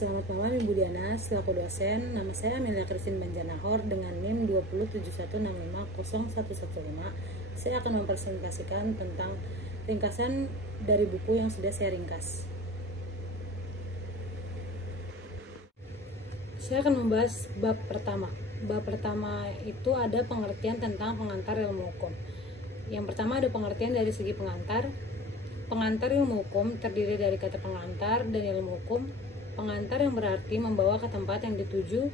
Selamat malam Ibu Diana, selaku dosen. Nama saya Amelia Christine Banjarnahor dengan NIM 20716501115. Saya akan mempresentasikan tentang ringkasan dari buku yang sudah saya ringkas. Saya akan membahas bab pertama. Bab pertama itu ada pengertian tentang pengantar ilmu hukum. Yang pertama ada pengertian dari segi pengantar. Pengantar ilmu hukum terdiri dari kata pengantar dan ilmu hukum. Pengantar yang berarti membawa ke tempat yang dituju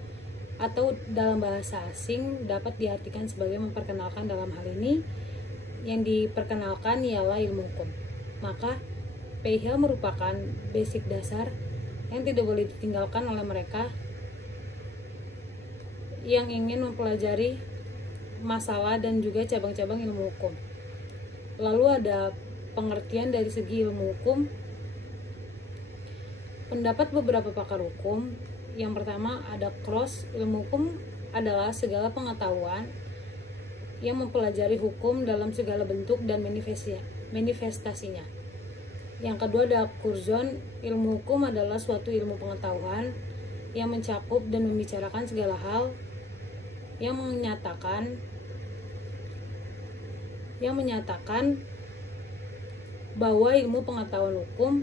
atau dalam bahasa asing dapat diartikan sebagai memperkenalkan. Dalam hal ini yang diperkenalkan ialah ilmu hukum. Maka PIH merupakan basic dasar yang tidak boleh ditinggalkan oleh mereka yang ingin mempelajari masalah dan juga cabang-cabang ilmu hukum. Lalu ada pengertian dari segi ilmu hukum. Pendapat beberapa pakar hukum, yang pertama ada cross. Ilmu hukum adalah segala pengetahuan yang mempelajari hukum dalam segala bentuk dan manifestasinya. Yang kedua ada curzon. Ilmu hukum adalah suatu ilmu pengetahuan yang mencakup dan membicarakan segala hal yang menyatakan bahwa ilmu pengetahuan hukum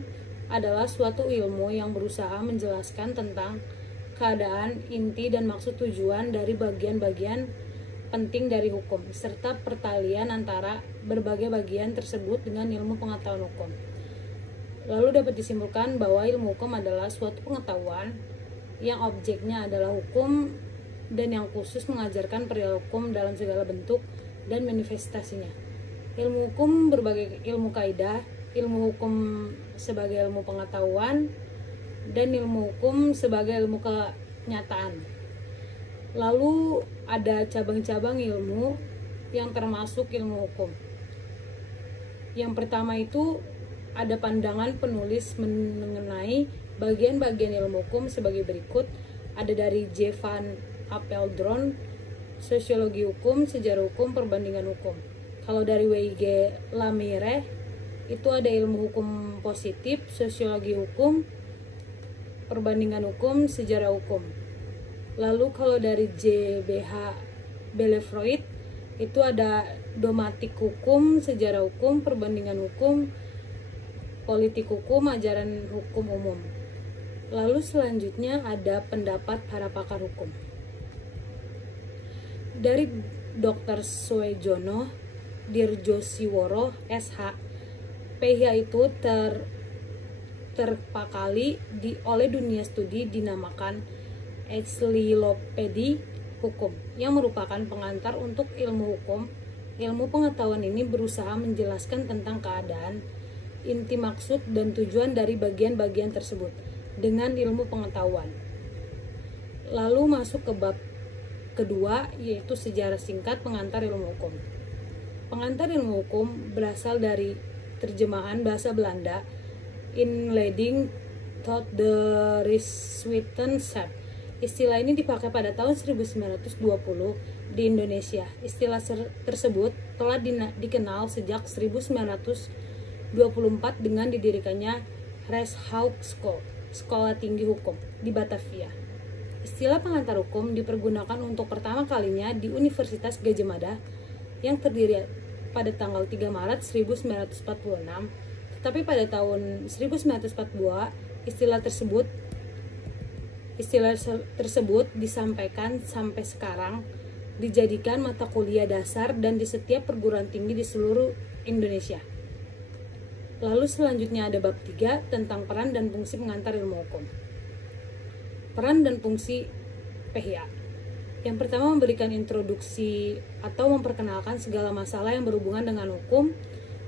adalah suatu ilmu yang berusaha menjelaskan tentang keadaan, inti, dan maksud tujuan dari bagian-bagian penting dari hukum, serta pertalian antara berbagai bagian tersebut dengan ilmu pengetahuan hukum. Lalu dapat disimpulkan bahwa ilmu hukum adalah suatu pengetahuan yang objeknya adalah hukum dan yang khusus mengajarkan perihal hukum dalam segala bentuk dan manifestasinya. Ilmu hukum berbagai ilmu kaidah, ilmu hukum sebagai ilmu pengetahuan, dan ilmu hukum sebagai ilmu kenyataan. Lalu ada cabang-cabang ilmu yang termasuk ilmu hukum. Yang pertama itu ada pandangan penulis mengenai bagian-bagian ilmu hukum sebagai berikut. Ada dari J. Van Apeldoorn, sosiologi hukum, sejarah hukum, perbandingan hukum. Kalau dari W.I.G. Lamire itu ada ilmu hukum positif, sosiologi hukum, perbandingan hukum, sejarah hukum. Lalu kalau dari J.B.H. Belefroid itu ada dogmatik hukum, sejarah hukum, perbandingan hukum, politik hukum, ajaran hukum umum. Lalu selanjutnya ada pendapat para pakar hukum. Dari Dr. Suejono Dirjosiworo SH, PIH itu terpakali oleh dunia studi dinamakan ensiklopedi hukum, yang merupakan pengantar untuk ilmu hukum. Ilmu pengetahuan ini berusaha menjelaskan tentang keadaan, inti, maksud, dan tujuan dari bagian-bagian tersebut dengan ilmu pengetahuan. Lalu masuk ke bab kedua, yaitu sejarah singkat pengantar ilmu hukum. Pengantar ilmu hukum berasal dari terjemahan bahasa Belanda Inleiding tot the Rechtswetenschap. Istilah ini dipakai pada tahun 1920 di Indonesia. Istilah tersebut telah dikenal sejak 1924 dengan didirikannya Rechtshogeschool, Sekolah Tinggi Hukum di Batavia. Istilah pengantar hukum dipergunakan untuk pertama kalinya di Universitas Gadjah Mada yang terdiri pada tanggal 3 Maret 1946, tetapi pada tahun 1942 istilah tersebut disampaikan sampai sekarang dijadikan mata kuliah dasar dan di setiap perguruan tinggi di seluruh Indonesia. Lalu selanjutnya ada bab 3 tentang peran dan fungsi pengantar ilmu hukum. Peran dan fungsi PIH. Yang pertama memberikan introduksi atau memperkenalkan segala masalah yang berhubungan dengan hukum.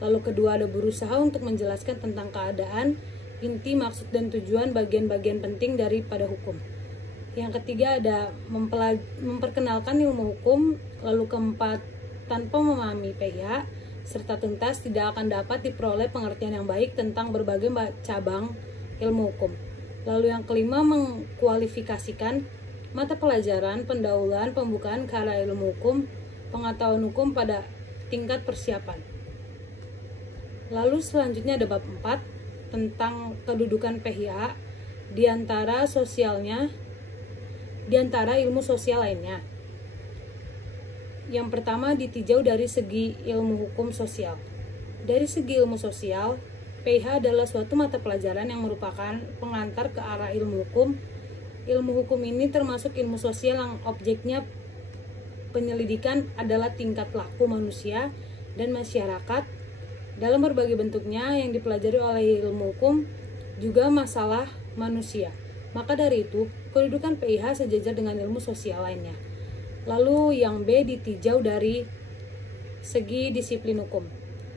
Lalu kedua ada berusaha untuk menjelaskan tentang keadaan, inti, maksud, dan tujuan bagian-bagian penting daripada hukum. Yang ketiga ada memperkenalkan ilmu hukum. Lalu keempat, tanpa memahami PIH serta tuntas tidak akan dapat diperoleh pengertian yang baik tentang berbagai cabang ilmu hukum. Lalu yang kelima mengkualifikasikan mata pelajaran, pendahuluan, pembukaan ke arah ilmu hukum, pengetahuan hukum pada tingkat persiapan. Lalu selanjutnya ada bab 4 tentang kedudukan PIH. di antara ilmu sosial lainnya. Yang pertama ditinjau dari segi ilmu hukum sosial. Dari segi ilmu sosial, PIH adalah suatu mata pelajaran yang merupakan pengantar ke arah ilmu hukum. Ilmu hukum ini termasuk ilmu sosial yang objeknya penyelidikan adalah tingkat laku manusia dan masyarakat dalam berbagai bentuknya yang dipelajari oleh ilmu hukum, juga masalah manusia. Maka dari itu, kedudukan PIH sejajar dengan ilmu sosial lainnya. Lalu yang B ditinjau dari segi disiplin hukum.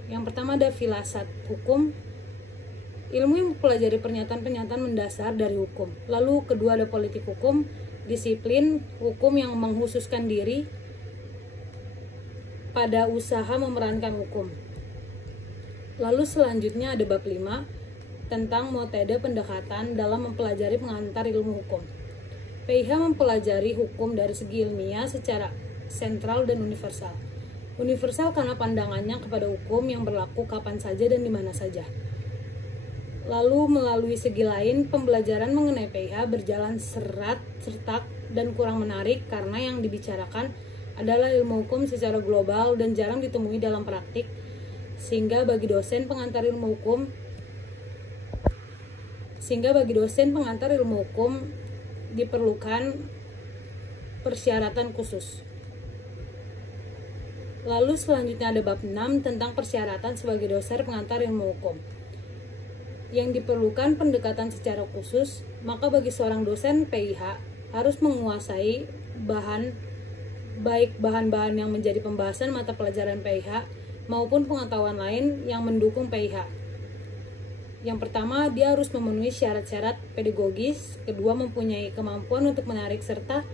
Yang pertama ada filasat hukum, ilmu yang mempelajari pernyataan-pernyataan mendasar dari hukum. Lalu kedua ada politik hukum, disiplin hukum yang menghususkan diri pada usaha memerankan hukum. Lalu selanjutnya ada bab 5 tentang metode pendekatan dalam mempelajari pengantar ilmu hukum. PIH mempelajari hukum dari segi ilmiah secara sentral dan universal. Universal karena pandangannya kepada hukum yang berlaku kapan saja dan di mana saja. Lalu melalui segi lain, pembelajaran mengenai PIH berjalan sertak dan kurang menarik karena yang dibicarakan adalah ilmu hukum secara global dan jarang ditemui dalam praktik, sehingga bagi dosen pengantar ilmu hukum diperlukan persyaratan khusus. Lalu selanjutnya ada bab 6 tentang persyaratan sebagai dosen pengantar ilmu hukum. Yang diperlukan pendekatan secara khusus, maka bagi seorang dosen PIH harus menguasai bahan-bahan yang menjadi pembahasan mata pelajaran PIH maupun pengetahuan lain yang mendukung PIH. Yang pertama, dia harus memenuhi syarat-syarat pedagogis. Kedua, mempunyai kemampuan untuk menarik serta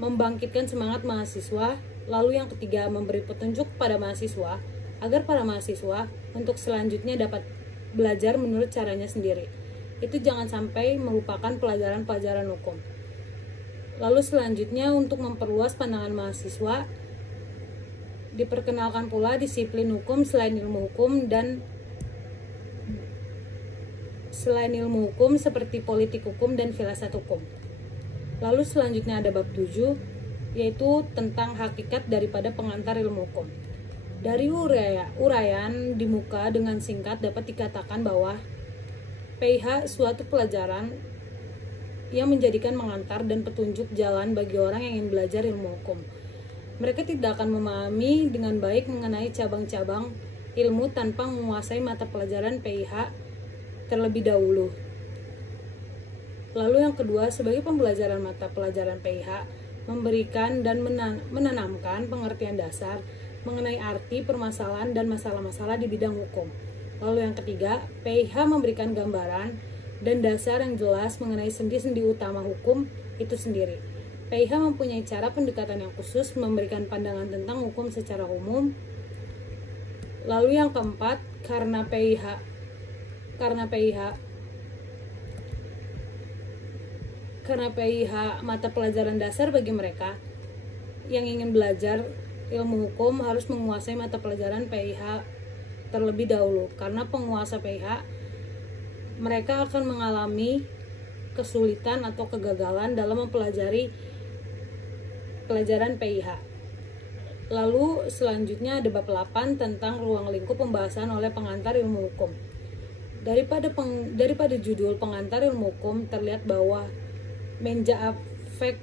membangkitkan semangat mahasiswa. Lalu yang ketiga, memberi petunjuk pada mahasiswa agar para mahasiswa untuk selanjutnya dapat belajar menurut caranya sendiri. Itu jangan sampai melupakan pelajaran-pelajaran hukum. Lalu selanjutnya, untuk memperluas pandangan mahasiswa, diperkenalkan pula disiplin hukum selain ilmu hukum seperti politik hukum dan filsafat hukum. Lalu selanjutnya ada bab 7, yaitu tentang hakikat daripada pengantar ilmu hukum. Dari uraian di muka dengan singkat dapat dikatakan bahwa PIH suatu pelajaran yang menjadikan mengantar dan petunjuk jalan bagi orang yang ingin belajar ilmu hukum. Mereka tidak akan memahami dengan baik mengenai cabang-cabang ilmu tanpa menguasai mata pelajaran PIH terlebih dahulu. Lalu yang kedua, sebagai pembelajaran mata pelajaran PIH, memberikan dan menanamkan pengertian dasar mengenai arti permasalahan dan masalah-masalah di bidang hukum. Lalu yang ketiga, PIH memberikan gambaran dan dasar yang jelas mengenai sendi-sendi utama hukum itu sendiri. PIH mempunyai cara pendekatan yang khusus, memberikan pandangan tentang hukum secara umum. Lalu yang keempat, karena PIH mata pelajaran dasar bagi mereka yang ingin belajar ilmu hukum harus menguasai mata pelajaran PIH terlebih dahulu. Karena penguasa PIH, mereka akan mengalami kesulitan atau kegagalan dalam mempelajari pelajaran PIH. Lalu selanjutnya ada bab 8 tentang ruang lingkup pembahasan oleh pengantar ilmu hukum. Daripada judul pengantar ilmu hukum terlihat bahwa menja afek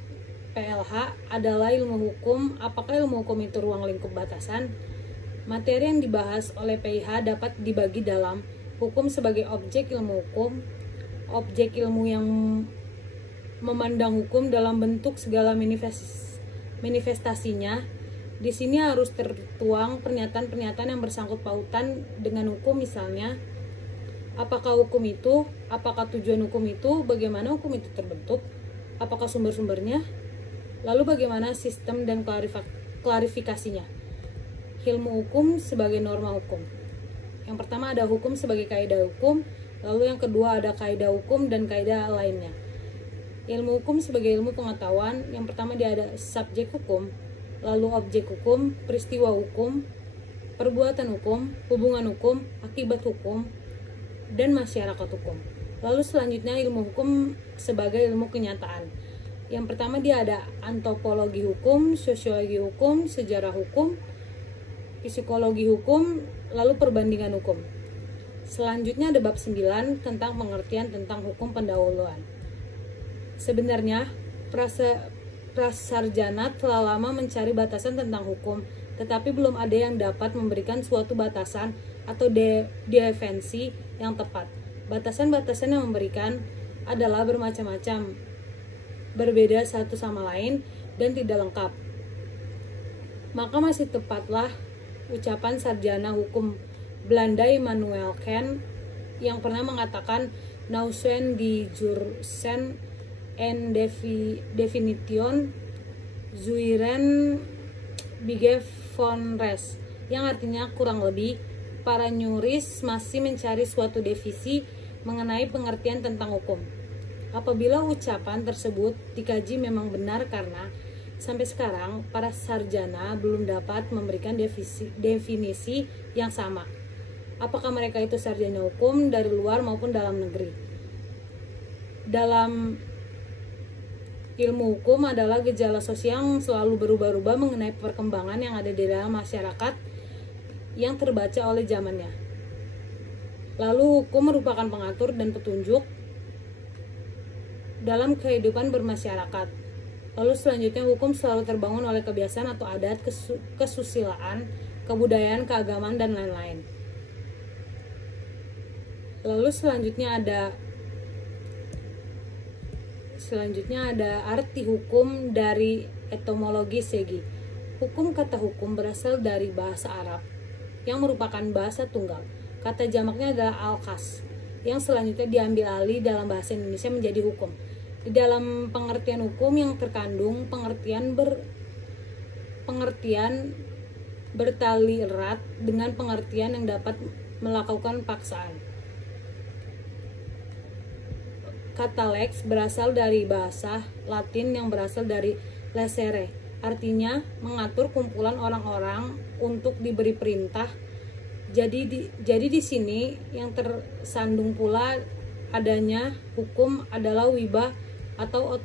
PLH adalah ilmu hukum. Apakah ilmu hukum itu ruang lingkup batasan? Materi yang dibahas oleh PIH dapat dibagi dalam hukum sebagai objek ilmu hukum, objek ilmu yang memandang hukum dalam bentuk segala manifestasinya. Di sini harus tertuang pernyataan-pernyataan yang bersangkut pautan dengan hukum, misalnya apakah hukum itu, apakah tujuan hukum itu, bagaimana hukum itu terbentuk, apakah sumber-sumbernya, lalu bagaimana sistem dan klarifikasinya. Ilmu hukum sebagai norma hukum. Yang pertama ada hukum sebagai kaidah hukum, lalu yang kedua ada kaidah hukum dan kaidah lainnya. Ilmu hukum sebagai ilmu pengetahuan, yang pertama dia ada subjek hukum, lalu objek hukum, peristiwa hukum, perbuatan hukum, hubungan hukum, akibat hukum, dan masyarakat hukum. Lalu selanjutnya ilmu hukum sebagai ilmu kenyataan. Yang pertama dia ada antropologi hukum, sosiologi hukum, sejarah hukum, psikologi hukum, lalu perbandingan hukum. Selanjutnya ada bab 9 tentang pengertian tentang hukum pendahuluan. Sebenarnya prasarjana telah lama mencari batasan tentang hukum, tetapi belum ada yang dapat memberikan suatu batasan atau definisi yang tepat. Batasan-batasan yang memberikan adalah bermacam-macam, berbeda satu sama lain, dan tidak lengkap. Maka masih tepatlah ucapan sarjana hukum Belanda Immanuel Kant yang pernah mengatakan Nausen die Juristen en Definition zuiren Begriff von Recht, yang artinya kurang lebih para yuris masih mencari suatu definisi mengenai pengertian tentang hukum. Apabila ucapan tersebut dikaji memang benar, karena sampai sekarang para sarjana belum dapat memberikan definisi yang sama. Apakah mereka itu sarjana hukum dari luar maupun dalam negeri? Dalam ilmu hukum adalah gejala sosial yang selalu berubah-ubah mengenai perkembangan yang ada di dalam masyarakat yang terbaca oleh zamannya. Lalu hukum merupakan pengatur dan petunjuk dalam kehidupan bermasyarakat. Lalu selanjutnya hukum selalu terbangun oleh kebiasaan atau adat, kesusilaan, kebudayaan, keagamaan, dan lain-lain. Lalu selanjutnya ada arti hukum dari etimologi segi. Hukum, kata hukum berasal dari bahasa Arab yang merupakan bahasa tunggal. Kata jamaknya adalah al-qas, yang selanjutnya diambil alih dalam bahasa Indonesia menjadi hukum. Di dalam pengertian hukum yang terkandung pengertian bertali erat dengan pengertian yang dapat melakukan paksaan. Kata lex berasal dari bahasa Latin yang berasal dari lecere, artinya mengatur kumpulan orang-orang untuk diberi perintah. Jadi di sini yang tersandung pula adanya hukum adalah wibah atau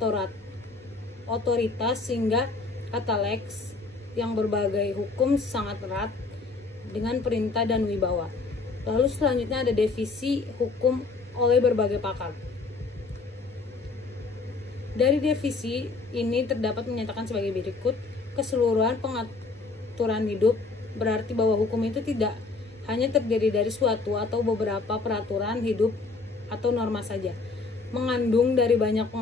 otoritas, sehingga kata lex yang berbagai hukum sangat erat dengan perintah dan wibawa. Lalu selanjutnya ada definisi hukum oleh berbagai pakar. Dari definisi ini terdapat menyatakan sebagai berikut: keseluruhan pengaturan hidup berarti bahwa hukum itu tidak hanya terdiri dari suatu atau beberapa peraturan hidup atau norma saja, mengandung dari banyak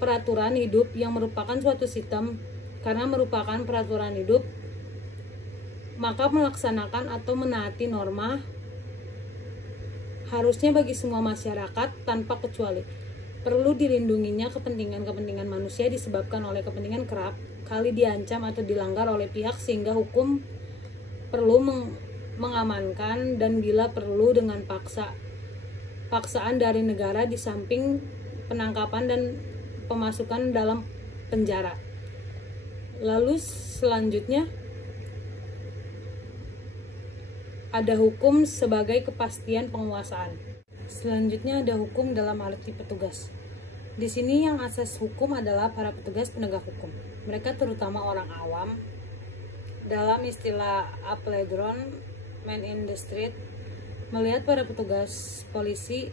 peraturan hidup yang merupakan suatu sistem. Karena merupakan peraturan hidup, maka melaksanakan atau menaati norma harusnya bagi semua masyarakat tanpa kecuali. Perlu dilindunginya kepentingan manusia disebabkan oleh kepentingan kerap kali diancam atau dilanggar oleh pihak, sehingga hukum perlu mengamankan dan bila perlu dengan paksaan dari negara, di samping penangkapan dan pemasukan dalam penjara. Lalu selanjutnya ada hukum sebagai kepastian penguasaan. Selanjutnya ada hukum dalam arti petugas. Di sini yang asas hukum adalah para petugas penegak hukum. Mereka terutama orang awam. Dalam istilah apledron, man in the street, melihat para petugas polisi,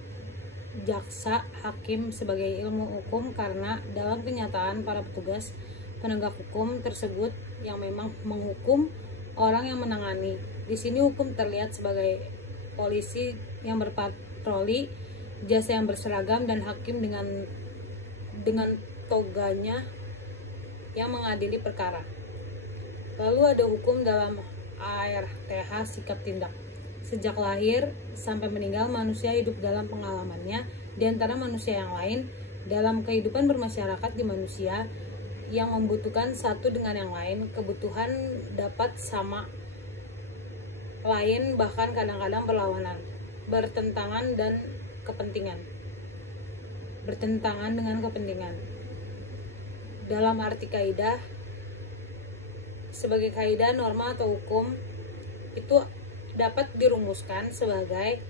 jaksa, hakim sebagai ilmu hukum, karena dalam kenyataan para petugas penegak hukum tersebut yang memang menghukum orang yang menangani. Di sini hukum terlihat sebagai polisi yang berpatroli, jasa yang berseragam, dan hakim dengan toganya yang mengadili perkara. Lalu ada hukum dalam ARTH, sikap tindak. Sejak lahir sampai meninggal, manusia hidup dalam pengalamannya di antara manusia yang lain. Dalam kehidupan bermasyarakat di manusia yang membutuhkan satu dengan yang lain, kebutuhan dapat sama lain, bahkan kadang-kadang berlawanan, bertentangan dengan kepentingan. Dalam arti kaidah, sebagai kaidah, norma atau hukum itu dapat dirumuskan sebagai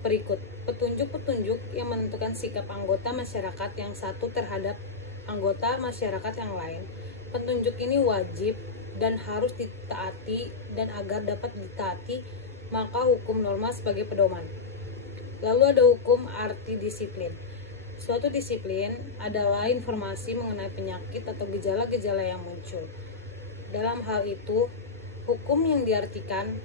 berikut. petunjuk-petunjuk yang menentukan sikap anggota masyarakat yang satu terhadap anggota masyarakat yang lain. Petunjuk ini wajib dan harus ditaati, dan agar dapat ditaati maka hukum norma sebagai pedoman. Lalu ada hukum arti disiplin. Suatu disiplin adalah informasi mengenai penyakit atau gejala-gejala yang muncul. Dalam hal itu, hukum yang diartikan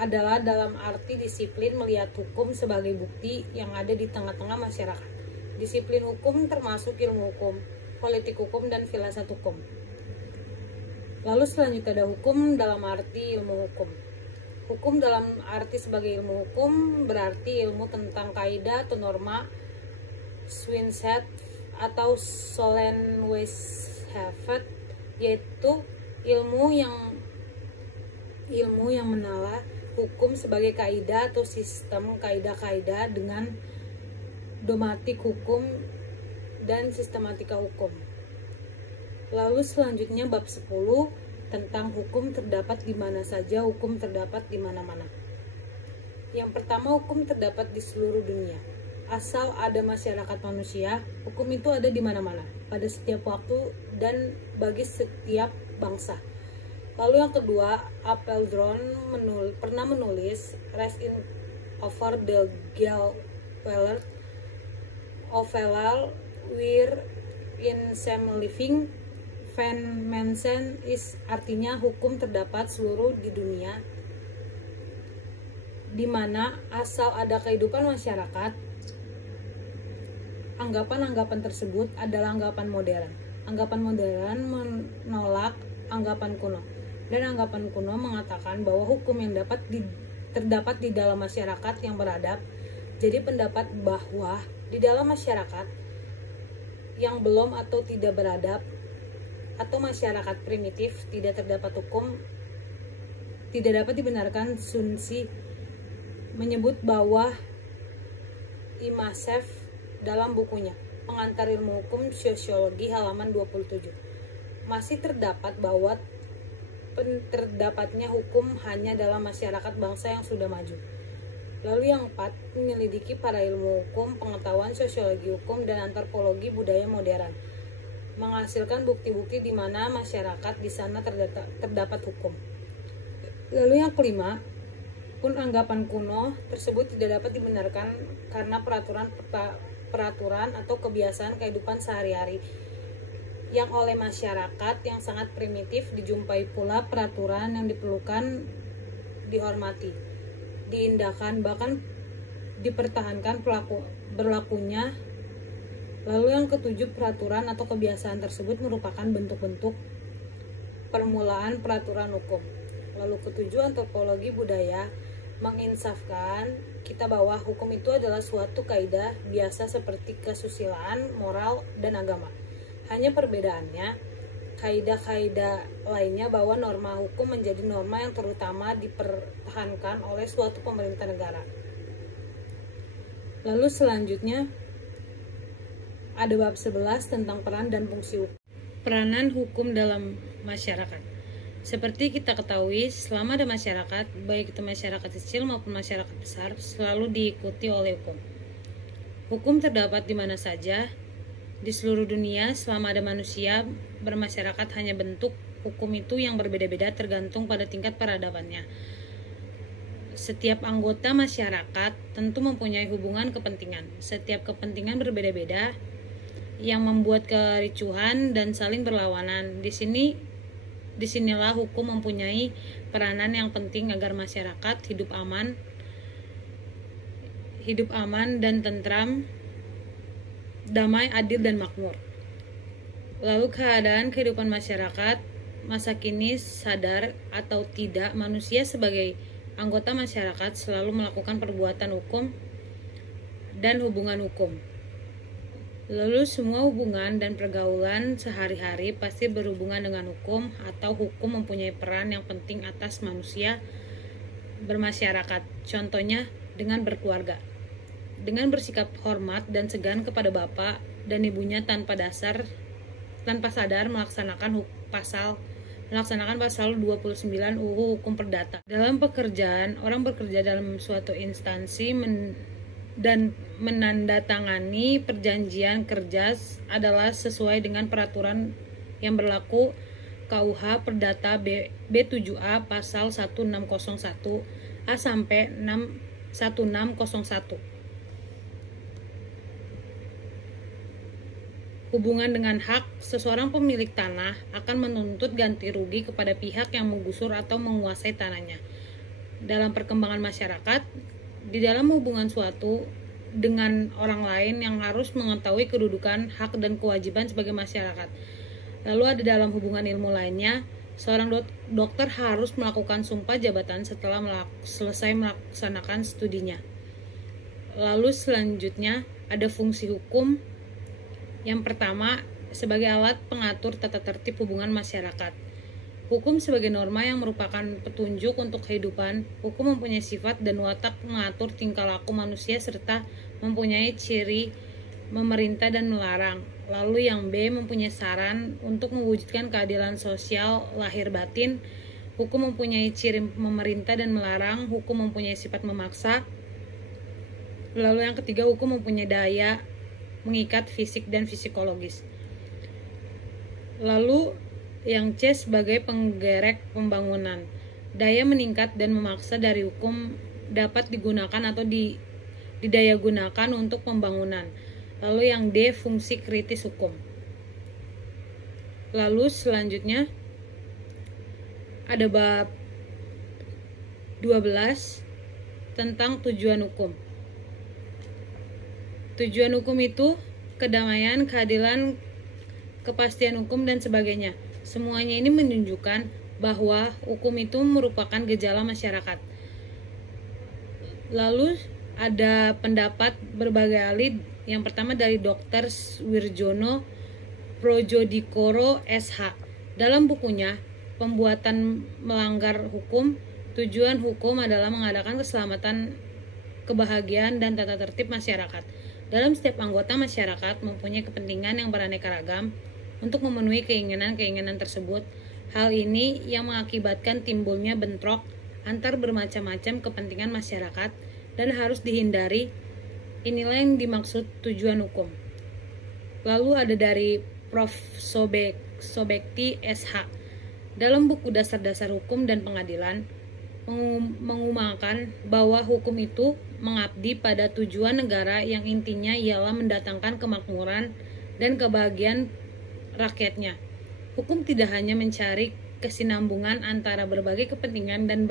adalah dalam arti disiplin melihat hukum sebagai bukti yang ada di tengah-tengah masyarakat. Disiplin hukum termasuk ilmu hukum, politik hukum, dan filsafat hukum. Lalu selanjutnya ada hukum dalam arti ilmu hukum. Hukum dalam arti sebagai ilmu hukum berarti ilmu tentang kaidah atau norma, Schweinfurt atau Sollenweishaft, yaitu ilmu yang menalah hukum sebagai kaidah atau sistem kaidah-kaidah dengan dogmatik hukum dan sistematika hukum. Lalu selanjutnya bab 10 tentang hukum terdapat di mana saja. Hukum terdapat di mana-mana. Yang pertama, hukum terdapat di seluruh dunia. Asal ada masyarakat manusia, hukum itu ada di mana-mana, pada setiap waktu dan bagi setiap bangsa. Lalu yang kedua, Apeldoorn pernah menulis Rise in over the Gale Overall we're in same living Van Mensen is, artinya hukum terdapat seluruh di dunia, di mana asal ada kehidupan masyarakat. Anggapan-anggapan tersebut adalah anggapan modern. Anggapan modern menolak anggapan kuno, dan anggapan kuno mengatakan bahwa hukum yang terdapat di dalam masyarakat yang beradab. Jadi pendapat bahwa di dalam masyarakat yang belum atau tidak beradab atau masyarakat primitif tidak terdapat hukum tidak dapat dibenarkan. Sun Tzu menyebut bahwa Imasev dalam bukunya Pengantar Ilmu Hukum Sosiologi halaman 27. Masih terdapat bahwa terdapatnya hukum hanya dalam masyarakat bangsa yang sudah maju. Lalu yang 4, menyelidiki para ilmu hukum, pengetahuan sosiologi hukum, dan antropologi budaya modern, menghasilkan bukti-bukti di mana masyarakat di sana terdapat hukum. Lalu yang kelima, pun anggapan kuno tersebut tidak dapat dibenarkan karena peraturan atau kebiasaan kehidupan sehari-hari yang oleh masyarakat yang sangat primitif. Dijumpai pula peraturan yang diperlukan dihormati, diindahkan, bahkan dipertahankan berlakunya. Lalu yang ketujuh, peraturan atau kebiasaan tersebut merupakan bentuk-bentuk permulaan peraturan hukum. Lalu ketujuh, antropologi budaya menginsafkan kita bahwa hukum itu adalah suatu kaidah biasa seperti kesusilaan, moral, dan agama. Hanya perbedaannya, kaidah-kaidah lainnya bahwa norma hukum menjadi norma yang terutama dipertahankan oleh suatu pemerintah negara. Lalu selanjutnya ada bab 11 tentang peran dan fungsi hukum. Peranan hukum dalam masyarakat. Seperti kita ketahui, selama ada masyarakat, baik itu masyarakat kecil maupun masyarakat besar, selalu diikuti oleh hukum. Hukum terdapat di mana saja di seluruh dunia selama ada manusia bermasyarakat. Hanya bentuk hukum itu yang berbeda-beda tergantung pada tingkat peradabannya. Setiap anggota masyarakat tentu mempunyai hubungan kepentingan. Setiap kepentingan berbeda-beda yang membuat kericuhan dan saling berlawanan. Disinilah hukum mempunyai peranan yang penting agar masyarakat hidup aman dan tentram, damai, adil, dan makmur. Lalu keadaan kehidupan masyarakat masa kini, sadar atau tidak, manusia sebagai anggota masyarakat selalu melakukan perbuatan hukum dan hubungan hukum. Lalu semua hubungan dan pergaulan sehari-hari pasti berhubungan dengan hukum, atau hukum mempunyai peran yang penting atas manusia bermasyarakat. Contohnya dengan berkeluarga, dengan bersikap hormat dan segan kepada bapak dan ibunya tanpa sadar melaksanakan melaksanakan pasal 29 UU Hukum Perdata. Dalam pekerjaan, orang bekerja dalam suatu instansi dan menandatangani perjanjian kerja adalah sesuai dengan peraturan yang berlaku KUH Perdata B7A pasal 1601 A sampai 1601. Hubungan dengan hak, seseorang pemilik tanah akan menuntut ganti rugi kepada pihak yang menggusur atau menguasai tanahnya. Dalam perkembangan masyarakat, di dalam hubungan suatu dengan orang lain yang harus mengetahui kedudukan, hak, dan kewajiban sebagai masyarakat. Lalu ada dalam hubungan ilmu lainnya, seorang dokter harus melakukan sumpah jabatan setelah selesai melaksanakan studinya. Lalu selanjutnya ada fungsi hukum. Yang pertama, sebagai alat pengatur tata tertib hubungan masyarakat. Hukum sebagai norma yang merupakan petunjuk untuk kehidupan. Hukum mempunyai sifat dan watak mengatur tingkah laku manusia serta mempunyai ciri memerintah dan melarang. Lalu yang B, mempunyai saran untuk mewujudkan keadilan sosial lahir batin. Hukum mempunyai ciri memerintah dan melarang. Hukum mempunyai sifat memaksa. Lalu yang ketiga, hukum mempunyai daya mengikat fisik dan psikologis. Lalu yang C, sebagai penggerak pembangunan. Daya meningkat dan memaksa dari hukum dapat digunakan atau didaya gunakan untuk pembangunan. Lalu yang D, fungsi kritis hukum. Lalu selanjutnya ada bab 12 tentang tujuan hukum. Tujuan hukum itu kedamaian, keadilan, kepastian hukum, dan sebagainya. Semuanya ini menunjukkan bahwa hukum itu merupakan gejala masyarakat. Lalu ada pendapat berbagai ahli. Yang pertama dari Dr. Wirjono Projodikoro SH. Dalam bukunya Pembuatan Melanggar Hukum, tujuan hukum adalah mengadakan keselamatan, kebahagiaan, dan tata tertib masyarakat. Dalam setiap anggota masyarakat mempunyai kepentingan yang beraneka ragam untuk memenuhi keinginan-keinginan tersebut. Hal ini yang mengakibatkan timbulnya bentrok antar bermacam-macam kepentingan masyarakat dan harus dihindari. Inilah yang dimaksud tujuan hukum. Lalu ada dari Prof. Sobekti SH. Dalam buku Dasar-Dasar Hukum dan Pengadilan mengumumkan bahwa hukum itu mengabdi pada tujuan negara yang intinya ialah mendatangkan kemakmuran dan kebahagiaan rakyatnya. Hukum tidak hanya mencari kesinambungan antara berbagai kepentingan dan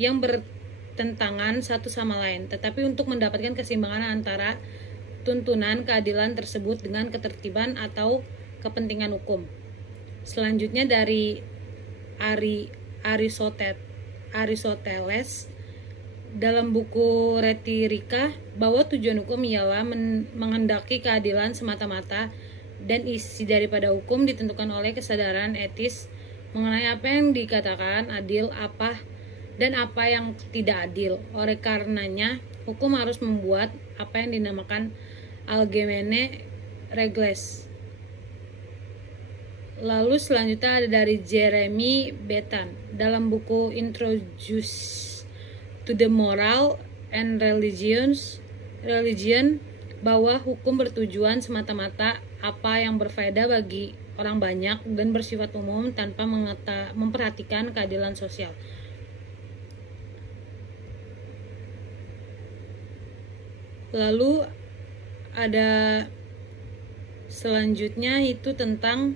yang bertentangan satu sama lain, tetapi untuk mendapatkan keseimbangan antara tuntunan keadilan tersebut dengan ketertiban atau kepentingan hukum. Selanjutnya dari Aristoteles dalam buku Retorika bahwa tujuan hukum ialah menghendaki keadilan semata-mata dan isi daripada hukum ditentukan oleh kesadaran etis mengenai apa yang dikatakan adil dan apa yang tidak adil. Oleh karenanya, hukum harus membuat apa yang dinamakan allgemeine regles. Lalu selanjutnya ada dari Jeremy Bentham dalam buku Introduction to the Moral and Religion bahwa hukum bertujuan semata-mata apa yang berfaedah bagi orang banyak dan bersifat umum tanpa memperhatikan keadilan sosial. Lalu ada selanjutnya itu tentang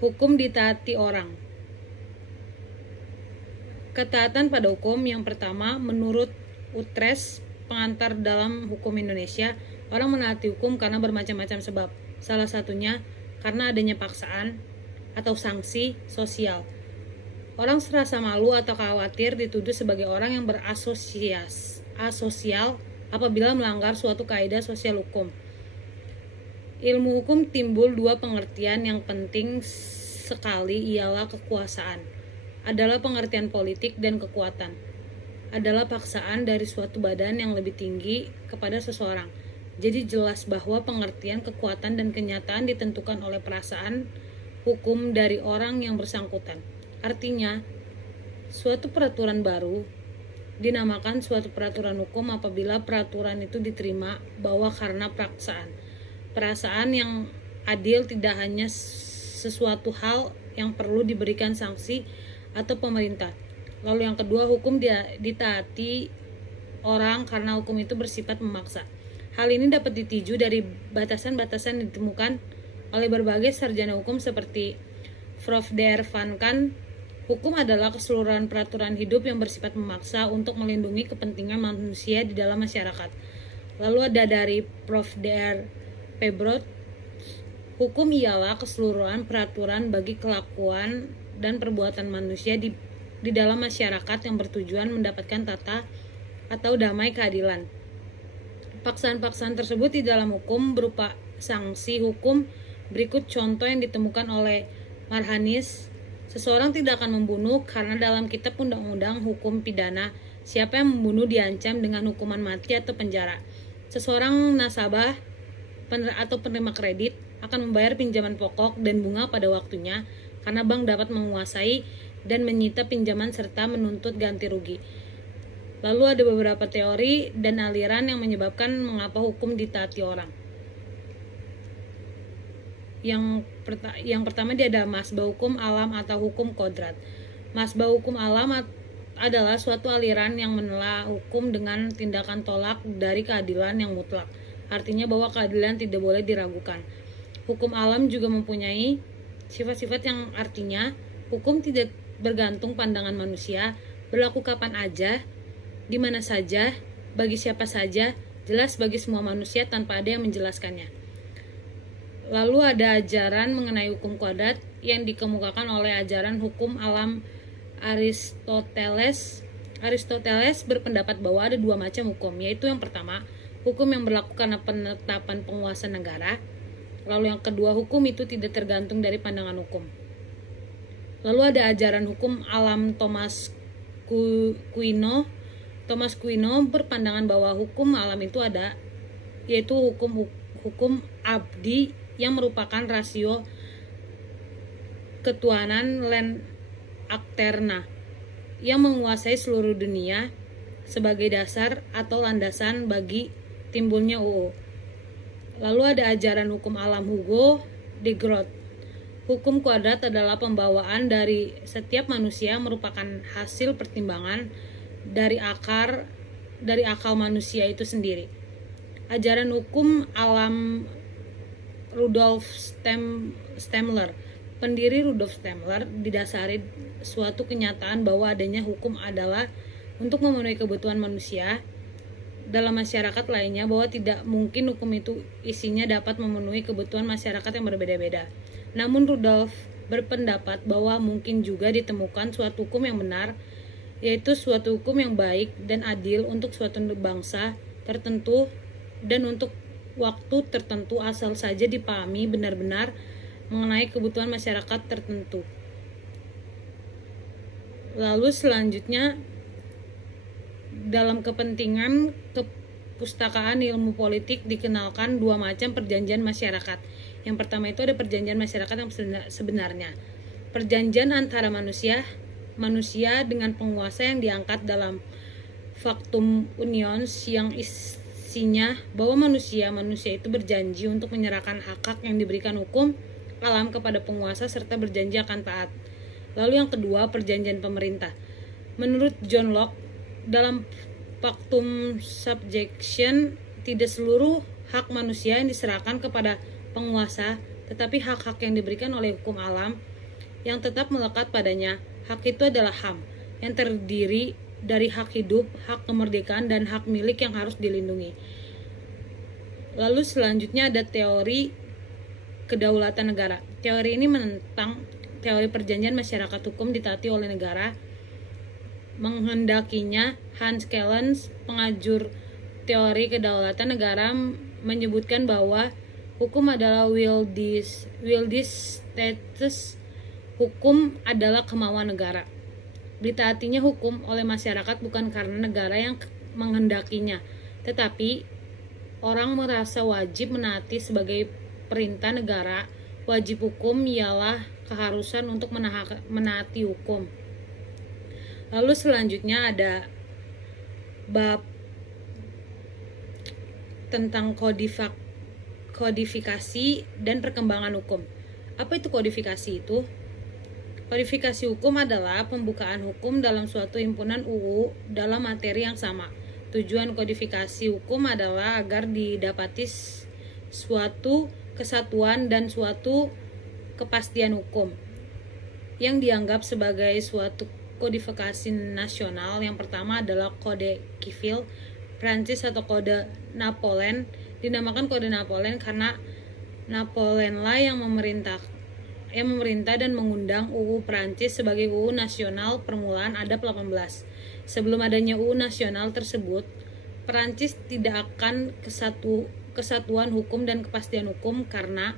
hukum ditaati orang. Ketaatan pada hukum yang pertama, menurut Utrecht, pengantar dalam hukum Indonesia, orang menaati hukum karena bermacam-macam sebab. Salah satunya karena adanya paksaan atau sanksi sosial. Orang serasa malu atau khawatir dituduh sebagai orang yang asosial apabila melanggar suatu kaidah sosial hukum. Ilmu hukum timbul dua pengertian yang penting sekali, ialah kekuasaan adalah pengertian politik dan kekuatan adalah paksaan dari suatu badan yang lebih tinggi kepada seseorang. Jadi jelas bahwa pengertian kekuatan dan kenyataan ditentukan oleh perasaan hukum dari orang yang bersangkutan. Artinya, suatu peraturan baru dinamakan suatu peraturan hukum apabila peraturan itu diterima bahwa karena perasaan yang adil tidak hanya sesuatu hal yang perlu diberikan sanksi atau pemerintah. Lalu yang kedua, hukum ditaati orang karena hukum itu bersifat memaksa. Hal ini dapat ditinjau dari batasan-batasan yang ditemukan oleh berbagai sarjana hukum seperti Prof. Der Van Kan. Hukum adalah keseluruhan peraturan hidup yang bersifat memaksa untuk melindungi kepentingan manusia di dalam masyarakat. Lalu ada dari Prof. Der Pebrot. Hukum ialah keseluruhan peraturan bagi kelakuan dan perbuatan manusia di dalam masyarakat yang bertujuan mendapatkan tata atau damai keadilan. Paksaan-paksaan tersebut di dalam hukum berupa sanksi hukum. Berikut contoh yang ditemukan oleh Marhanis. Seseorang tidak akan membunuh karena dalam kitab undang-undang hukum pidana, siapa yang membunuh diancam dengan hukuman mati atau penjara. Seseorang nasabah atau penerima kredit akan membayar pinjaman pokok dan bunga pada waktunya karena bank dapat menguasai dan menyita pinjaman serta menuntut ganti rugi. Lalu ada beberapa teori dan aliran yang menyebabkan mengapa hukum ditaati orang. Yang pertama dia ada masbah hukum alam atau hukum kodrat. Masbah hukum alam adalah suatu aliran yang menelaah hukum dengan tindakan tolak dari keadilan yang mutlak. Artinya bahwa keadilan tidak boleh diragukan. Hukum alam juga mempunyai sifat-sifat yang artinya hukum tidak bergantung pandangan manusia, berlaku kapan aja, di mana saja, bagi siapa saja, jelas bagi semua manusia tanpa ada yang menjelaskannya. Lalu ada ajaran mengenai hukum kodrat yang dikemukakan oleh ajaran hukum alam Aristoteles. Aristoteles berpendapat bahwa ada dua macam hukum, yaitu yang pertama, hukum yang berlaku karena penetapan penguasa negara. Lalu yang kedua, hukum itu tidak tergantung dari pandangan hukum. Lalu ada ajaran hukum alam Thomas Quino. Thomas Quino berpandangan bahwa hukum alam itu ada, yaitu hukum abdi yang merupakan rasio ketuhanan Len Akterna yang menguasai seluruh dunia sebagai dasar atau landasan bagi timbulnya UU. Lalu ada ajaran hukum alam Hugo de Groot. Hukum kodrat adalah pembawaan dari setiap manusia merupakan hasil pertimbangan dari akal manusia itu sendiri. Ajaran hukum alam Rudolf Stemler. Pendiri Rudolf Stemler didasari suatu kenyataan bahwa adanya hukum adalah untuk memenuhi kebutuhan manusia dalam masyarakat lainnya, bahwa tidak mungkin hukum itu isinya dapat memenuhi kebutuhan masyarakat yang berbeda-beda. Namun Rudolf berpendapat bahwa mungkin juga ditemukan suatu hukum yang benar, yaitu suatu hukum yang baik dan adil untuk suatu bangsa tertentu dan untuk waktu tertentu, asal saja dipahami benar-benar mengenai kebutuhan masyarakat tertentu. Lalu selanjutnya, dalam kepentingan kepustakaan ilmu politik dikenalkan dua macam perjanjian masyarakat. Yang pertama itu ada perjanjian masyarakat yang sebenarnya. Perjanjian antara manusia dengan penguasa yang diangkat dalam Factum Unions, yang isinya bahwa manusia itu berjanji untuk menyerahkan hak-hak yang diberikan hukum alam kepada penguasa serta berjanji akan taat. Lalu yang kedua, perjanjian pemerintah. Menurut John Locke, dalam Factum Subjection tidak seluruh hak manusia yang diserahkan kepada penguasa, tetapi hak-hak yang diberikan oleh hukum alam yang tetap melekat padanya. Hak itu adalah HAM yang terdiri dari hak hidup, hak kemerdekaan, dan hak milik yang harus dilindungi. Lalu selanjutnya ada teori kedaulatan negara. Teori ini menentang teori perjanjian masyarakat hukum ditaati oleh negara. Menghendakinya, Hans Kellens, pengajur teori kedaulatan negara, menyebutkan bahwa hukum adalah will this status. Hukum adalah kemauan negara. Ditaatinya hukum oleh masyarakat bukan karena negara yang menghendakinya, tetapi orang merasa wajib menaati sebagai perintah negara. Wajib hukum ialah keharusan untuk menaati hukum. Lalu selanjutnya ada bab tentang kodifikasi dan perkembangan hukum. Apa itu kodifikasi itu? Kodifikasi hukum adalah pembukaan hukum dalam suatu himpunan UU dalam materi yang sama. Tujuan kodifikasi hukum adalah agar didapati suatu kesatuan dan suatu kepastian hukum yang dianggap sebagai suatu kodifikasi nasional. Yang pertama adalah Kode Civil Prancis atau Kode Napoleon. Dinamakan Kode Napoleon karena Napoleonlah yang memerintah dan mengundang UU Prancis sebagai UU nasional permulaan abad 18. Sebelum adanya UU nasional tersebut, Prancis tidak akan kesatuan hukum dan kepastian hukum karena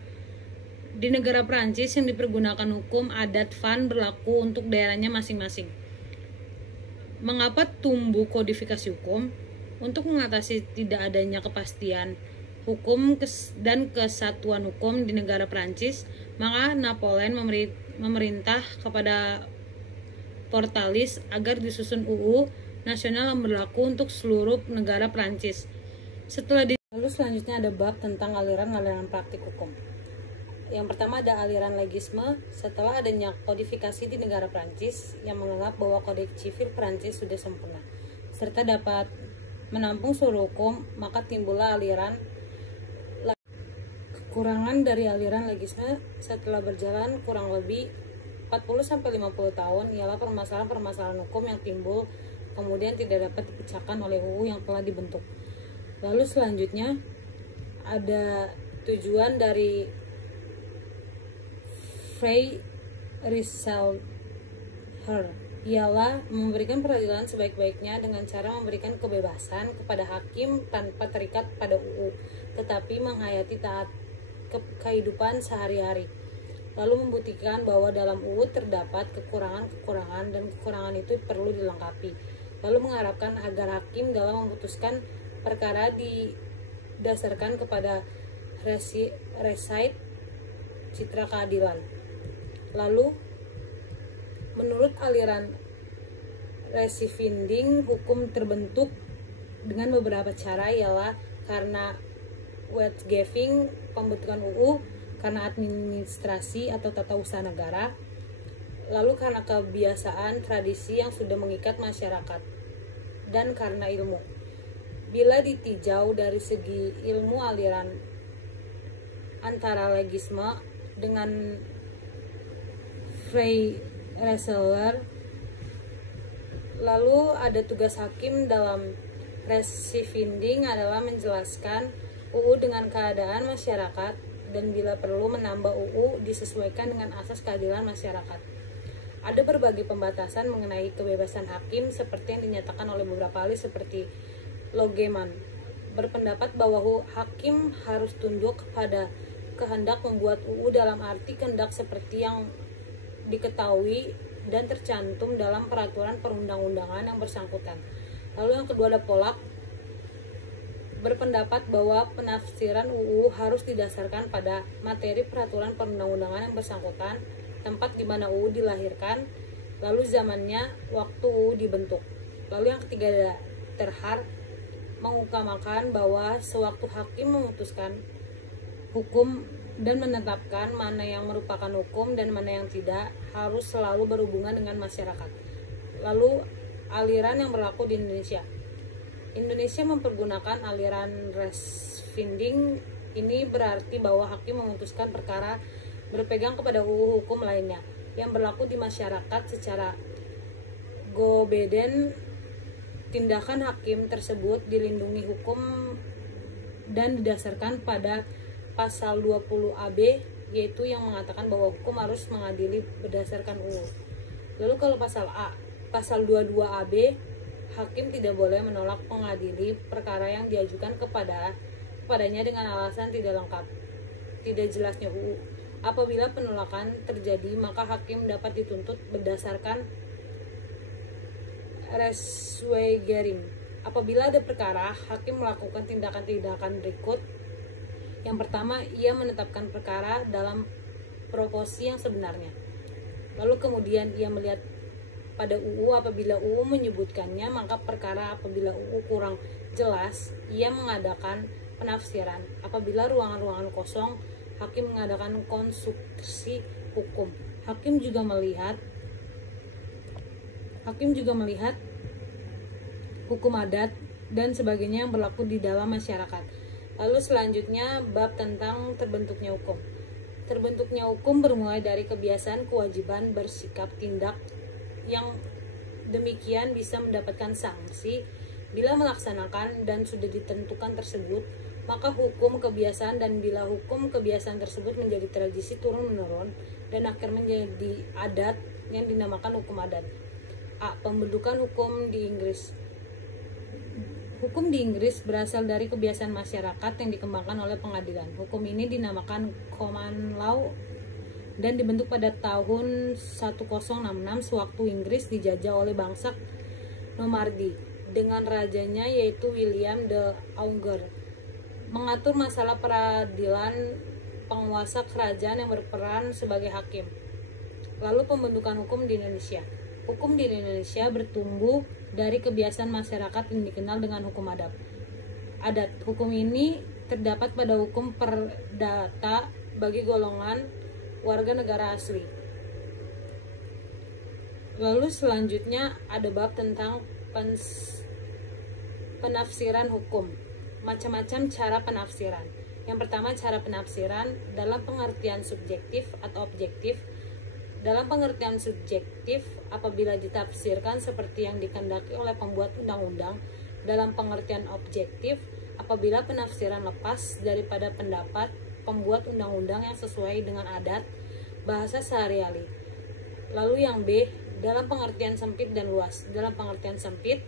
di negara Prancis yang dipergunakan hukum adat Van berlaku untuk daerahnya masing-masing. Mengapa tumbuh kodifikasi hukum? Untuk mengatasi tidak adanya kepastian hukum dan kesatuan hukum di negara Prancis, maka Napoleon memerintah kepada Portalis agar disusun UU nasional yang berlaku untuk seluruh negara Prancis. Lalu selanjutnya ada bab tentang aliran-aliran praktik hukum. Yang pertama ada aliran legisme. Setelah adanya kodifikasi di negara Prancis yang menganggap bahwa Kode Civil Prancis sudah sempurna serta dapat menampung seluruh hukum, maka timbullah aliran. Kekurangan dari aliran legisme setelah berjalan kurang lebih 40-50 tahun ialah permasalahan-permasalahan hukum yang timbul kemudian tidak dapat dipecahkan oleh UU yang telah dibentuk. Lalu selanjutnya ada tujuan dari Frey Risselher ialah memberikan peradilan sebaik-baiknya dengan cara memberikan kebebasan kepada hakim tanpa terikat pada UU, tetapi menghayati taat kehidupan sehari-hari. Lalu membuktikan bahwa dalam UU terdapat kekurangan-kekurangan dan kekurangan itu perlu dilengkapi. Lalu mengharapkan agar hakim dalam memutuskan perkara didasarkan kepada resait citra keadilan. Lalu menurut aliran Resifinding, hukum terbentuk dengan beberapa cara, ialah karena wetgeving, pembentukan UU, karena administrasi atau tata usaha negara, lalu karena kebiasaan tradisi yang sudah mengikat masyarakat, dan karena ilmu. Bila ditinjau dari segi ilmu, aliran antara legisme dengan Frey Risselher, lalu ada tugas hakim dalam Resifinding adalah menjelaskan UU dengan keadaan masyarakat dan bila perlu menambah UU disesuaikan dengan asas keadilan masyarakat. Ada berbagai pembatasan mengenai kebebasan hakim seperti yang dinyatakan oleh beberapa ahli seperti Logeman berpendapat bahwa hakim harus tunduk kepada kehendak membuat UU dalam arti kehendak seperti yang diketahui dan tercantum dalam peraturan perundang-undangan yang bersangkutan. Lalu yang kedua ada Polak berpendapat bahwa penafsiran UU harus didasarkan pada materi peraturan perundang-undangan yang bersangkutan, tempat di mana UU dilahirkan, lalu zamannya waktu UU dibentuk. Lalu yang ketiga ada Terhar mengutamakan bahwa sewaktu hakim memutuskan hukum dan menetapkan mana yang merupakan hukum dan mana yang tidak, harus selalu berhubungan dengan masyarakat. Lalu aliran yang berlaku di Indonesia. Indonesia mempergunakan aliran Resifinding. Ini berarti bahwa hakim memutuskan perkara berpegang kepada UU hukum lainnya yang berlaku di masyarakat secara gobeden. Tindakan hakim tersebut dilindungi hukum dan didasarkan pada Pasal 20 AB, yaitu yang mengatakan bahwa hukum harus mengadili berdasarkan UU. Lalu kalau Pasal 22 AB, hakim tidak boleh menolak mengadili perkara yang diajukan kepadanya dengan alasan tidak lengkap, tidak jelasnya UU. Apabila penolakan terjadi, maka hakim dapat dituntut berdasarkan Resweigering. Apabila ada perkara, hakim melakukan tindakan-tindakan berikut. Yang pertama, ia menetapkan perkara dalam proporsi yang sebenarnya. Lalu kemudian ia melihat pada UU, apabila UU menyebutkannya, maka perkara apabila UU kurang jelas, ia mengadakan penafsiran. Apabila ruangan-ruangan kosong, hakim mengadakan konstruksi hukum. Hakim juga melihat hukum adat dan sebagainya yang berlaku di dalam masyarakat. Lalu selanjutnya bab tentang terbentuknya hukum. Terbentuknya hukum bermulai dari kebiasaan kewajiban bersikap tindak yang demikian bisa mendapatkan sanksi bila melaksanakan dan sudah ditentukan tersebut, maka hukum kebiasaan, dan bila hukum kebiasaan tersebut menjadi tradisi turun-menurun dan akhirnya menjadi adat yang dinamakan hukum adat. A. Pembentukan hukum di Inggris. Hukum di Inggris berasal dari kebiasaan masyarakat yang dikembangkan oleh pengadilan. Hukum ini dinamakan common law dan dibentuk pada tahun 1066 sewaktu Inggris dijajah oleh bangsa Normandy dengan rajanya yaitu William the Augur. Mengatur masalah peradilan penguasa kerajaan yang berperan sebagai hakim. Lalu pembentukan hukum di Indonesia. Hukum di Indonesia bertumbuh dari kebiasaan masyarakat yang dikenal dengan hukum adat. Hukum ini terdapat pada hukum perdata bagi golongan warga negara asli. Lalu selanjutnya ada bab tentang penafsiran hukum. Macam-macam cara penafsiran. Yang pertama, cara penafsiran dalam pengertian subjektif atau objektif. Dalam pengertian subjektif, apabila ditafsirkan seperti yang dikehendaki oleh pembuat undang-undang. Dalam pengertian objektif, apabila penafsiran lepas daripada pendapat pembuat undang-undang yang sesuai dengan adat bahasa sehari-hari. Lalu yang B, dalam pengertian sempit dan luas. Dalam pengertian sempit,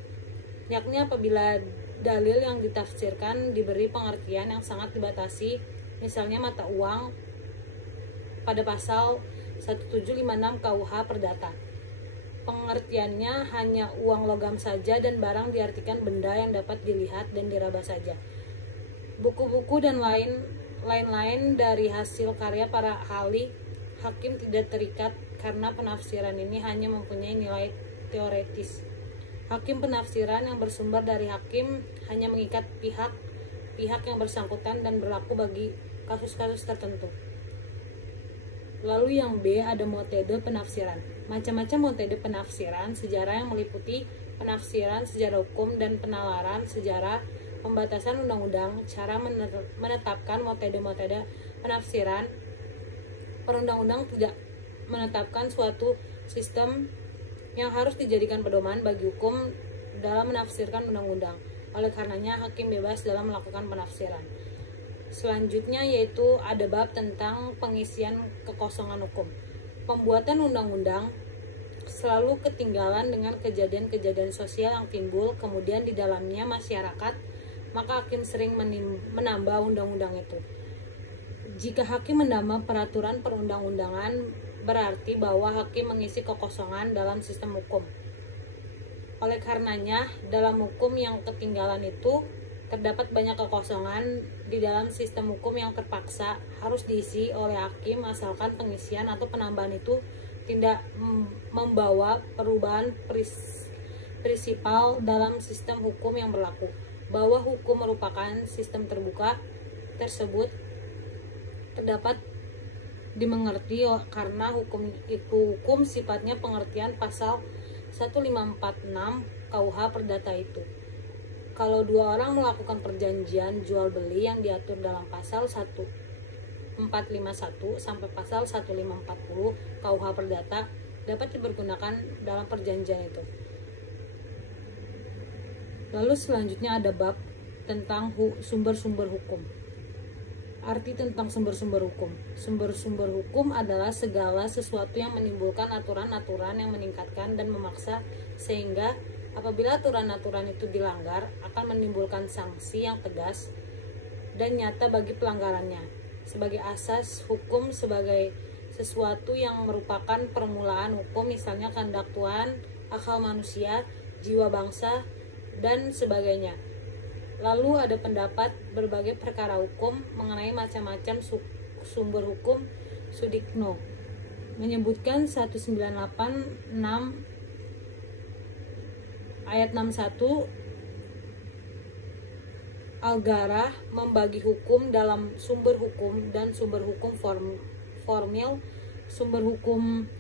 yakni apabila dalil yang ditafsirkan diberi pengertian yang sangat dibatasi, misalnya mata uang pada pasal 1756 KUH Perdata. Pengertiannya hanya uang logam saja dan barang diartikan benda yang dapat dilihat dan diraba saja. Buku-buku dan lain-lain dari hasil karya para ahli, hakim tidak terikat karena penafsiran ini hanya mempunyai nilai teoretis. Hakim penafsiran yang bersumber dari hakim hanya mengikat pihak yang bersangkutan dan berlaku bagi kasus-kasus tertentu. Lalu yang B, ada metode penafsiran. Macam-macam metode penafsiran sejarah yang meliputi penafsiran sejarah hukum dan penalaran sejarah, pembatasan undang-undang, cara menetapkan metode-metode penafsiran. Perundang-undang tidak menetapkan suatu sistem yang harus dijadikan pedoman bagi hukum dalam menafsirkan undang-undang. Oleh karenanya, hakim bebas dalam melakukan penafsiran. Selanjutnya yaitu ada bab tentang pengisian kekosongan hukum. Pembuatan undang-undang selalu ketinggalan dengan kejadian-kejadian sosial yang timbul kemudian di dalamnya masyarakat, maka hakim sering menambah undang-undang itu. Jika hakim menambah peraturan perundang-undangan, berarti bahwa hakim mengisi kekosongan dalam sistem hukum. Oleh karenanya, dalam hukum yang ketinggalan itu terdapat banyak kekosongan di dalam sistem hukum yang terpaksa harus diisi oleh hakim asalkan pengisian atau penambahan itu tidak membawa perubahan prinsipal dalam sistem hukum yang berlaku. Bahwa hukum merupakan sistem terbuka tersebut terdapat dimengerti karena hukum sifatnya pengertian pasal 1546 KUH Perdata itu. Kalau dua orang melakukan perjanjian jual beli yang diatur dalam pasal 1451 sampai pasal 1540 KUH Perdata dapat dipergunakan dalam perjanjian itu. Lalu selanjutnya ada bab tentang sumber-sumber hukum. Arti tentang sumber-sumber hukum. Sumber-sumber hukum adalah segala sesuatu yang menimbulkan aturan-aturan yang meningkatkan dan memaksa sehingga apabila aturan-aturan itu dilanggar akan menimbulkan sanksi yang tegas dan nyata bagi pelanggarannya. Sebagai asas hukum sebagai sesuatu yang merupakan permulaan hukum, misalnya kehendak Tuhan, akal manusia, jiwa bangsa, dan sebagainya. Lalu ada pendapat berbagai perkara hukum mengenai macam-macam sumber hukum. Sudikno. menyebutkan 1986 ayat 61, Algarah membagi hukum dalam sumber hukum dan sumber hukum formil. Sumber hukum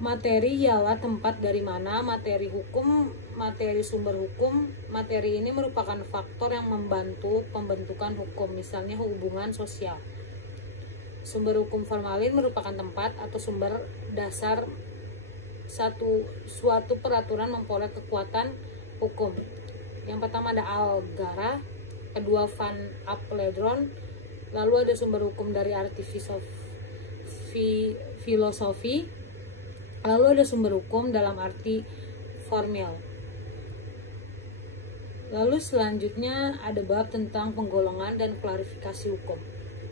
materi ialah tempat dari mana materi hukum, materi sumber hukum. Materi ini merupakan faktor yang membantu pembentukan hukum, misalnya hubungan sosial. Sumber hukum formalin merupakan tempat atau sumber dasar suatu peraturan memperoleh kekuatan hukum. Yang pertama ada Algarah, kedua Van Apeldoorn, lalu ada sumber hukum dari arti filosofi, lalu ada sumber hukum dalam arti formil. Lalu selanjutnya ada bab tentang penggolongan dan klarifikasi hukum.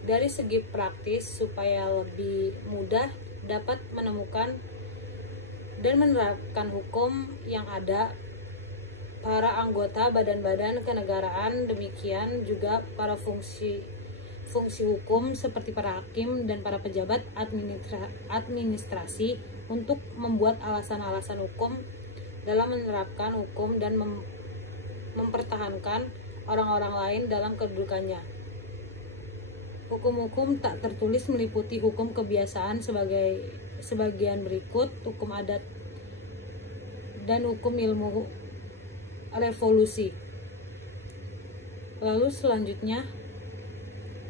Dari segi praktis, supaya lebih mudah dapat menemukan dan menerapkan hukum yang ada, para anggota badan-badan kenegaraan, demikian juga para fungsi hukum seperti para hakim dan para pejabat administrasi untuk membuat alasan-alasan hukum dalam menerapkan hukum dan mempertahankan orang-orang lain dalam kedudukannya. Hukum-hukum tak tertulis meliputi hukum kebiasaan sebagian berikut: hukum adat dan hukum ilmu revolusi. Lalu selanjutnya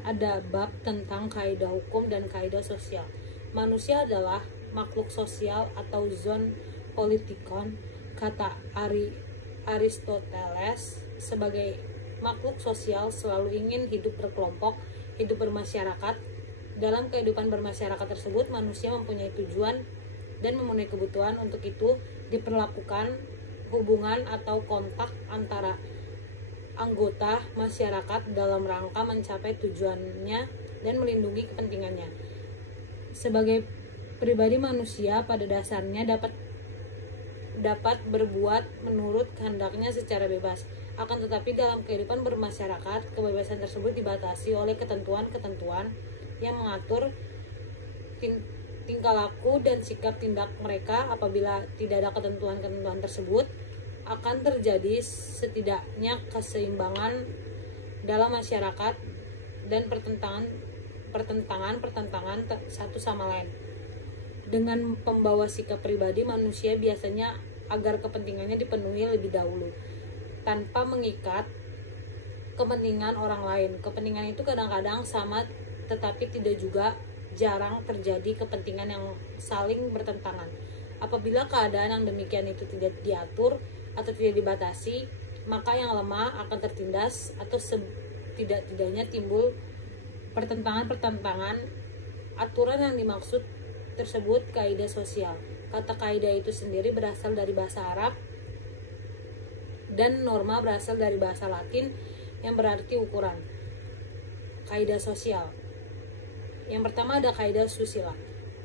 ada bab tentang kaidah hukum dan kaidah sosial. Manusia adalah makhluk sosial atau zoon politikon. Kata Aristoteles, sebagai makhluk sosial selalu ingin hidup berkelompok, hidup bermasyarakat. Dalam kehidupan bermasyarakat tersebut, manusia mempunyai tujuan dan memenuhi kebutuhan. Untuk itu diperlakukan hubungan atau kontak antara anggota masyarakat dalam rangka mencapai tujuannya dan melindungi kepentingannya. Sebagai pribadi, manusia pada dasarnya dapat berbuat menurut kehendaknya secara bebas. Akan tetapi dalam kehidupan bermasyarakat, kebebasan tersebut dibatasi oleh ketentuan-ketentuan yang mengatur tingkah laku dan sikap tindak mereka. Apabila tidak ada ketentuan-ketentuan tersebut, akan terjadi setidaknya keseimbangan dalam masyarakat dan pertentangan satu sama lain. Dengan pembawa sikap pribadi, manusia biasanya agar kepentingannya dipenuhi lebih dahulu, tanpa mengikat kepentingan orang lain. Kepentingan itu kadang-kadang sama, tetapi tidak juga jarang terjadi kepentingan yang saling bertentangan. Apabila keadaan yang demikian itu tidak diatur atau tidak dibatasi, maka yang lemah akan tertindas atau setidak-tidaknya timbul pertentangan. Aturan yang dimaksud tersebut kaidah sosial. Kata kaidah itu sendiri berasal dari bahasa Arab dan norma berasal dari bahasa Latin yang berarti ukuran. Kaidah sosial. Yang pertama ada kaidah susila.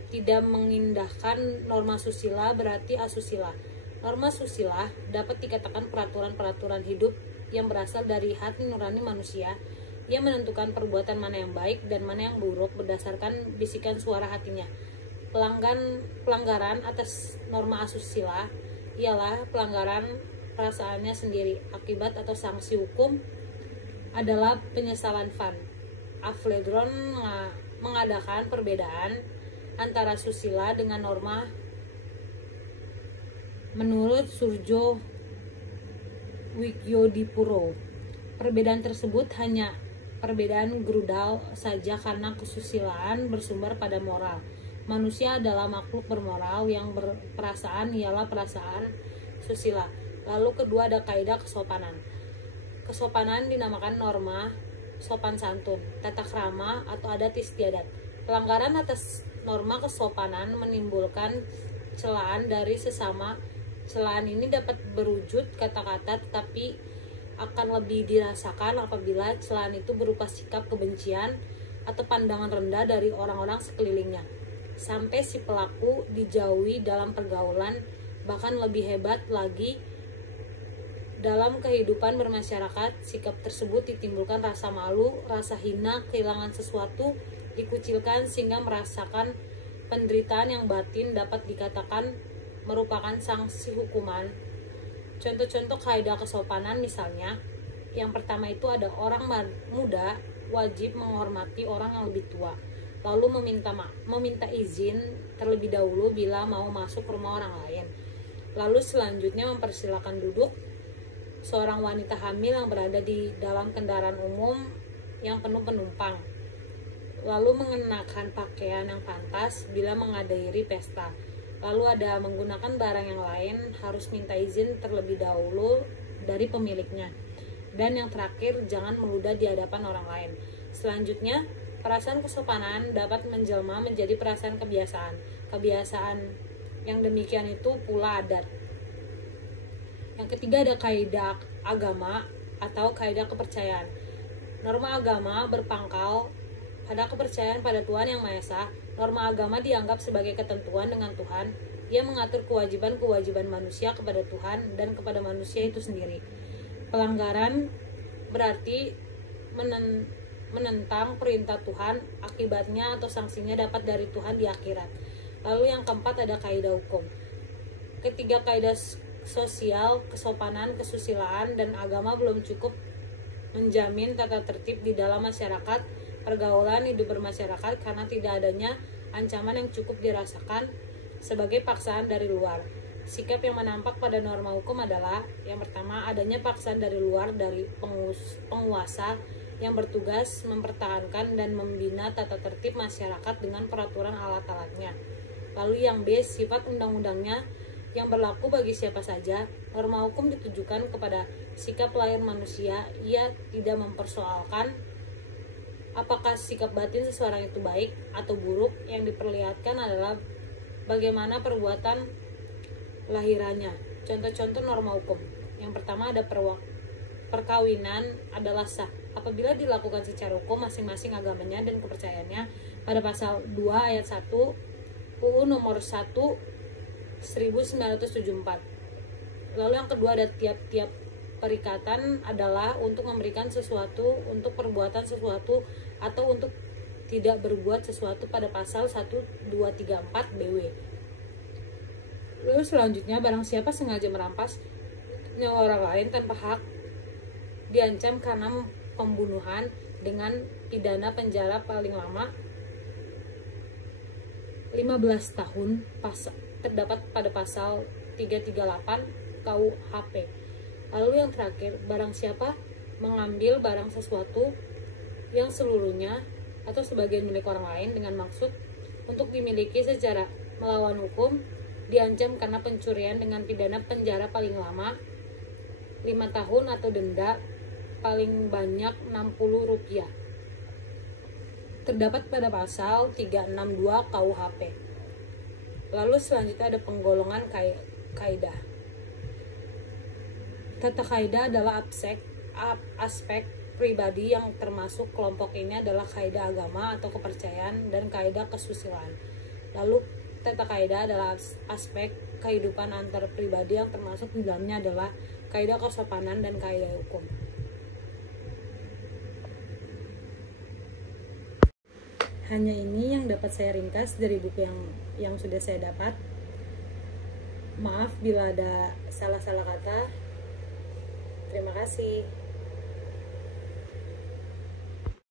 Tidak mengindahkan norma susila berarti asusila. Norma susila dapat dikatakan peraturan-peraturan hidup yang berasal dari hati nurani manusia, yang menentukan perbuatan mana yang baik dan mana yang buruk berdasarkan bisikan suara hatinya. Pelanggaran atas norma asusila ialah pelanggaran perasaannya sendiri. Akibat atau sanksi hukum adalah penyesalan. Van Apeldoorn mengadakan perbedaan antara susila dengan norma. Menurut Surjo Wikyodipuro, perbedaan tersebut hanya perbedaan gerudal saja karena kesusilaan bersumber pada moral. Manusia adalah makhluk bermoral, yang berperasaan ialah perasaan susila. Lalu kedua ada kaidah kesopanan. Kesopanan dinamakan norma sopan santun, tata krama atau adat istiadat. Pelanggaran atas norma kesopanan menimbulkan celaan dari sesama. Celaan ini dapat berwujud kata-kata, tetapi akan lebih dirasakan apabila celaan itu berupa sikap kebencian atau pandangan rendah dari orang-orang sekelilingnya, sampai si pelaku dijauhi dalam pergaulan. Bahkan lebih hebat lagi, dalam kehidupan bermasyarakat, sikap tersebut ditimbulkan rasa malu, rasa hina, kehilangan sesuatu, dikucilkan sehingga merasakan penderitaan yang batin dapat dikatakan merupakan sanksi hukuman. Contoh-contoh kaidah kesopanan misalnya, yang pertama itu ada orang muda wajib menghormati orang yang lebih tua, lalu meminta izin terlebih dahulu bila mau masuk rumah orang lain. Lalu selanjutnya mempersilakan duduk seorang wanita hamil yang berada di dalam kendaraan umum yang penuh penumpang. Lalu mengenakan pakaian yang pantas bila menghadiri pesta. Lalu ada menggunakan barang yang lain harus minta izin terlebih dahulu dari pemiliknya. Dan yang terakhir, jangan meludah di hadapan orang lain. Selanjutnya, perasaan kesopanan dapat menjelma menjadi perasaan kebiasaan. Kebiasaan yang demikian itu pula adat. Yang ketiga ada kaidah agama atau kaidah kepercayaan. Norma agama berpangkal pada kepercayaan pada Tuhan Yang Maha Esa. Norma agama dianggap sebagai ketentuan dengan Tuhan. Ia mengatur kewajiban-kewajiban manusia kepada Tuhan dan kepada manusia itu sendiri. Pelanggaran berarti menentang perintah Tuhan, akibatnya atau sanksinya dapat dari Tuhan di akhirat. Lalu yang keempat ada kaidah hukum. Ketiga kaidah sosial, kesopanan, kesusilaan, dan agama belum cukup menjamin tata tertib di dalam masyarakat, pergaulan hidup bermasyarakat karena tidak adanya ancaman yang cukup dirasakan sebagai paksaan dari luar. Sikap yang menampak pada norma hukum adalah yang pertama, adanya paksaan dari luar dari penguasa yang bertugas mempertahankan dan membina tata tertib masyarakat dengan peraturan alat-alatnya. Lalu yang B, sifat undang-undangnya yang berlaku bagi siapa saja. Norma hukum ditujukan kepada sikap lahir manusia. Ia tidak mempersoalkan apakah sikap batin seseorang itu baik atau buruk. Yang diperlihatkan adalah bagaimana perbuatan lahirannya. Contoh-contoh norma hukum. Yang pertama ada perkawinan adalah sah apabila dilakukan secara hukum masing-masing agamanya dan kepercayaannya pada pasal 2 ayat 1 UU nomor 1 1974. Lalu yang kedua ada tiap-tiap perikatan adalah untuk memberikan sesuatu, untuk perbuatan sesuatu, atau untuk tidak berbuat sesuatu pada pasal 1, 2, 3, 4 BW. Lalu selanjutnya, barang siapa sengaja merampas nyawa orang lain tanpa hak diancam karena pembunuhan dengan pidana penjara paling lama 15 tahun terdapat pada pasal 338 KUHP. Lalu yang terakhir, barang siapa mengambil barang sesuatu yang seluruhnya atau sebagian milik orang lain dengan maksud untuk dimiliki secara melawan hukum, diancam karena pencurian dengan pidana penjara paling lama 5 tahun atau denda paling banyak Rp60. Terdapat pada pasal 362 KUHP. Lalu selanjutnya ada penggolongan kaidah. Tata kaidah adalah aspek pribadi yang termasuk kelompok ini adalah kaidah agama atau kepercayaan dan kaidah kesusilaan. Lalu tata kaidah adalah aspek kehidupan antar pribadi yang termasuk di dalamnya adalah kaidah kesopanan dan kaidah hukum. Hanya ini yang dapat saya ringkas dari buku yang sudah saya dapat. Maaf bila ada salah-salah kata. Terima kasih.